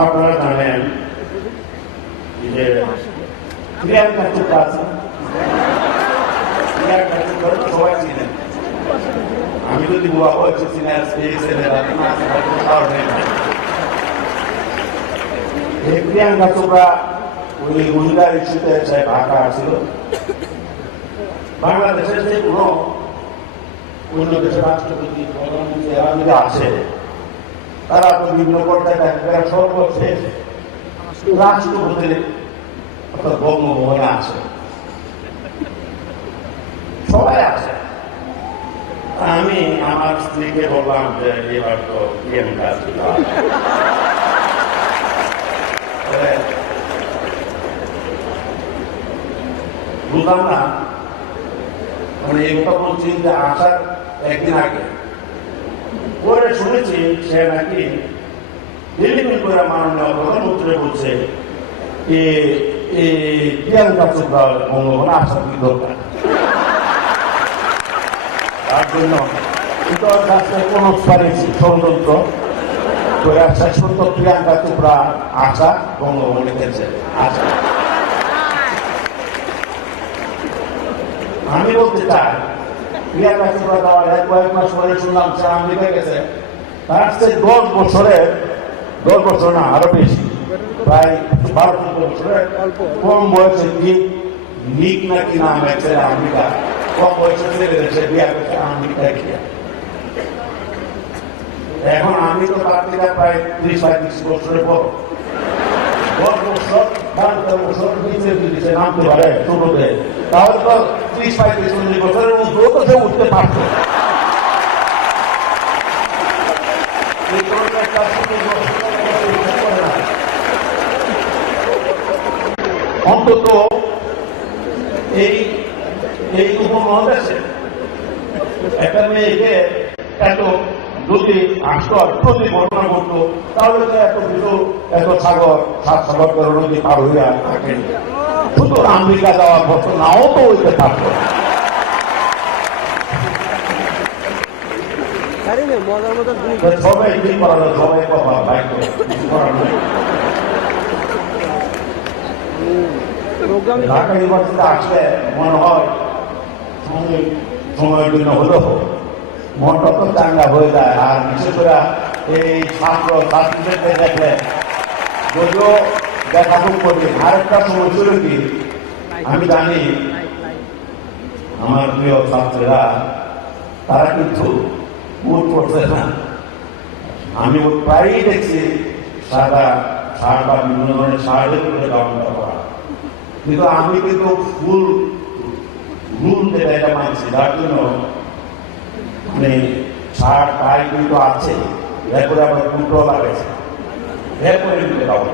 আপনারা জানেন যে প্রিয়াঙ্কা চোপড়া আছে। আমি যদি প্রিয়াঙ্কা চোপড়া রোজগার ইস্যুতে ঢাকা ছিল বাংলাদেশের যে কোনো অন্য দেশের রাষ্ট্রপতি, প্রধানমন্ত্রী, এরা তারা তো বিভিন্ন পর্যায়ে থাকে তারা সর্বশেষ রাষ্ট্রপতি অর্থাৎ বঙ্গভবনে আছে। সবাই আছে। আমি আমার স্ত্রীকে বললাম যে, এবার তো প্রিয়াঙ্কা বুঝলাম না মানে এই কথা বলছি যে আসার একদিন আগে। শুনেছি সে নাকি দিল্লি করে মাননীয় প্রধানমন্ত্রী বলছে প্রিয়াঙ্কা চোপড়া বঙ্গভবনে আসার কি দরকার? তার জন্য কোন ষড়যন্ত্র সত্য প্রিয়াঙ্কা চোপড়া আমি বলতে চাই প্রিয়াঙ্কা চোপড়া দেওয়ার এক কয়েক মাস পরে শুনলাম সে আমেরিকা গেছে। তার সে দশ বছরের দশ বছর না, আরও বেশি, প্রায় বারো বছরের কম বয়সে লিগ নাকি নাম আছে আমেরিকা কম বয়সে আমেরিকায় গিয়া এখন আমি তো প্রায় ত্রিশ পঁয়ত্রিশ তাহলে তো ত্রিশ পঁয়ত্রিশ, চল্লিশ বছরের মধ্যেও সে উঠতে পারত এই ধরনের একটা ছোট বয়সে করে না। অন্তত এই এই উপমহাদেশে একটা মেয়েকে এত যদি আসতো প্রতি ঘটনা ঘটতো তাহলে তো এত কিছু, এত সাগর, সাত সাগর করে নদী পার হইয়া থাকেন শুধু আমেরিকা যাওয়ার বছর নাও তো হইতে থাকতো মজার মজার জিনিস সবাই কি করালো সবাই প্রোগ্রাম ঢাকা ইউনিভার্সিটিতে আসলে মনে হয় সময় সময়ের জন্য হলেও মনটা তো চাঙ্গা হয়ে যায়। আর বিশেষ করে এই ছাত্র ছাত্রীদেরকে দেখলে যদিও দেখা খুব আরেকটা সময় ছিল কি? আমি জানি আমার প্রিয় ছাত্রীরা তারা কিন্তু মুখ করছে না। আমি ওর প্রায়ই দেখছি সাদা শার্ট বা বিভিন্ন ধরনের শার্টের উপরে গাউনটা করা। কিন্তু আমি কিন্তু ফুল রুল যেটা এটা মানছি, যার জন্য মানে শার্ট টাই কিন্তু আছে। এরপরে আবার কুটো লাগাইছে। এরপরে কিন্তু গাউন